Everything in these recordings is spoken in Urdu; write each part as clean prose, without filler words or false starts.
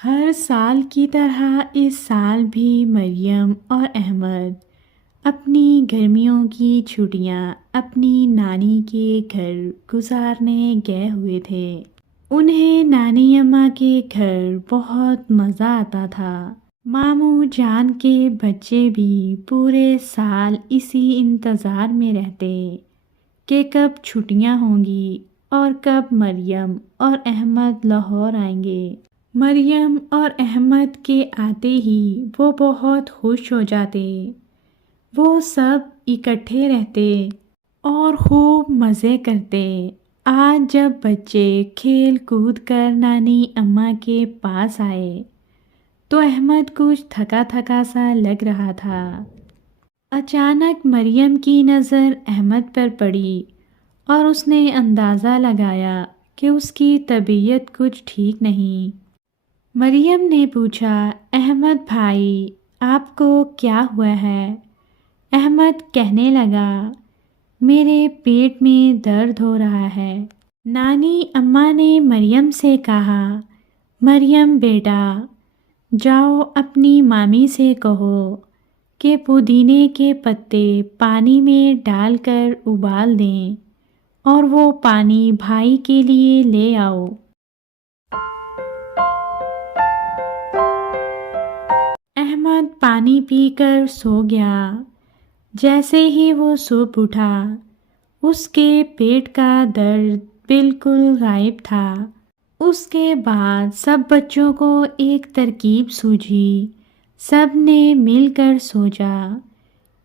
ہر سال کی طرح اس سال بھی مریم اور احمد اپنی گرمیوں کی چھٹیاں اپنی نانی کے گھر گزارنے گئے ہوئے تھے۔ انہیں نانی اماں کے گھر بہت مزہ آتا تھا۔ ماموں جان کے بچے بھی پورے سال اسی انتظار میں رہتے کہ کب چھٹیاں ہوں گی اور کب مریم اور احمد لاہور آئیں گے۔ مریم اور احمد کے آتے ہی وہ بہت خوش ہو جاتے۔ وہ سب اکٹھے رہتے اور خوب مزے کرتے۔ آج جب بچے کھیل کود کر نانی اماں کے پاس آئے تو احمد کچھ تھکا تھکا سا لگ رہا تھا۔ اچانک مریم کی نظر احمد پر پڑی اور اس نے اندازہ لگایا کہ اس کی طبیعت کچھ ٹھیک نہیں۔ مریم نے پوچھا، احمد بھائی آپ کو کیا ہوا ہے؟ احمد کہنے لگا، میرے پیٹ میں درد ہو رہا ہے۔ نانی اماں نے مریم سے کہا، مریم بیٹا جاؤ اپنی مامی سے کہو کہ پودینے کے پتے پانی میں ڈال کر ابال دیں اور وہ پانی بھائی کے لیے لے آؤ۔ احمد پانی پی کر سو گیا۔ جیسے ہی وہ صبح اٹھا اس کے پیٹ کا درد بالکل غائب تھا۔ اس کے بعد سب بچوں کو ایک ترکیب سوجھی۔ سب نے مل کر سوچا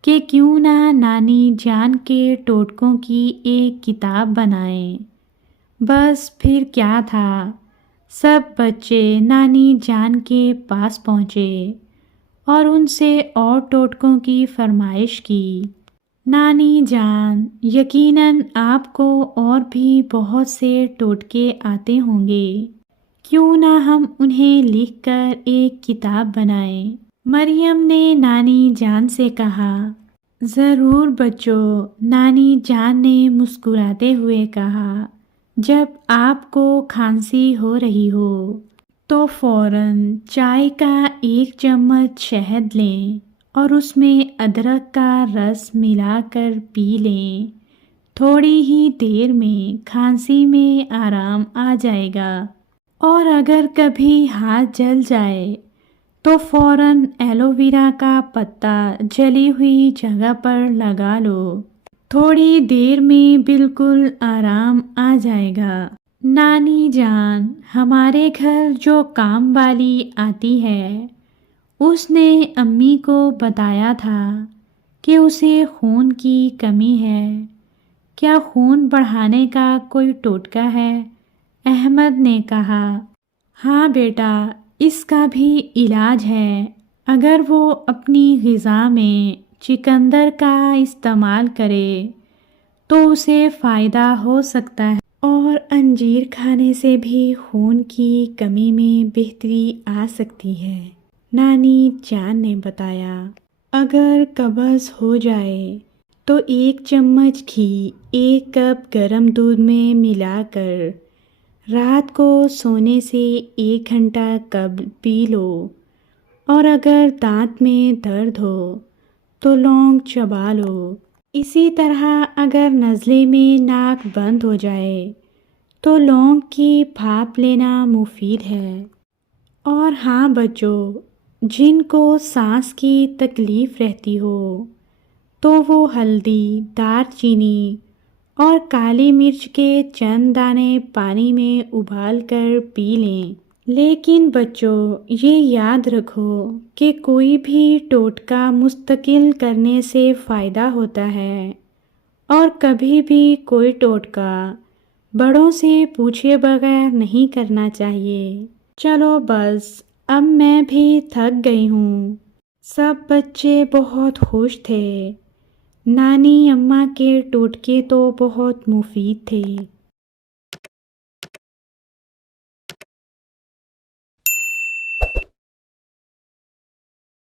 کہ کیوں نہ نانی جان کے ٹوٹکوں کی ایک کتاب بنائیں۔ بس پھر کیا تھا، سب بچے نانی جان کے پاس پہنچے اور ان سے اور ٹوٹکوں کی فرمائش کی۔ نانی جان، یقیناً آپ کو اور بھی بہت سے ٹوٹکے آتے ہوں گے، کیوں نہ ہم انہیں لکھ کر ایک کتاب بنائیں؟ مریم نے نانی جان سے کہا۔ ضرور بچوں، نانی جان نے مسکراتے ہوئے کہا، جب آپ کو کھانسی ہو رہی ہو تو فوراً چائے کا ایک چمچ شہد لیں اور اس میں ادرک کا رس ملا کر پی لیں۔ تھوڑی ہی دیر میں کھانسی میں آرام آ جائے گا۔ اور اگر کبھی ہاتھ جل جائے تو فوراً ایلو ویرا کا پتا جلی ہوئی جگہ پر لگا لو۔ تھوڑی دیر میں بالکل آرام آ جائے گا۔ نانی جان، ہمارے گھر جو کام والی آتی ہے اس نے امی کو بتایا تھا کہ اسے خون کی کمی ہے۔ کیا خون بڑھانے کا کوئی ٹوٹکا ہے؟ احمد نے کہا، ہاں بیٹا، اس کا بھی علاج ہے۔ اگر وہ اپنی غذا میں چقندر کا استعمال کرے تو اسے فائدہ ہو سکتا ہے، اور انجیر کھانے سے بھی خون کی کمی میں بہتری آ سکتی ہے۔ نانی جان نے بتایا، اگر قبض ہو جائے تو ایک چمچ گھی ایک کپ گرم دودھ میں ملا کر رات کو سونے سے 1 گھنٹہ قبل پی لو، اور اگر دانت میں درد ہو تو لونگ چبا لو۔ اسی طرح اگر نزلے میں ناک بند ہو جائے تو لونگ کی بھاپ لینا مفید ہے۔ اور ہاں بچوں، جن کو سانس کی تکلیف رہتی ہو تو وہ ہلدی، دار چینی اور کالی مرچ کے چند دانے پانی میں ابال کر پی لیں۔ لیکن بچوں، یہ یاد رکھو کہ کوئی بھی ٹوٹکا مستقل کرنے سے فائدہ ہوتا ہے، اور کبھی بھی کوئی ٹوٹکا بڑوں سے پوچھے بغیر نہیں کرنا چاہیے۔ چلو بس، اب میں بھی تھک گئی ہوں۔ سب بچے بہت خوش تھے۔ نانی اماں کے ٹوٹکے تو بہت مفید تھے۔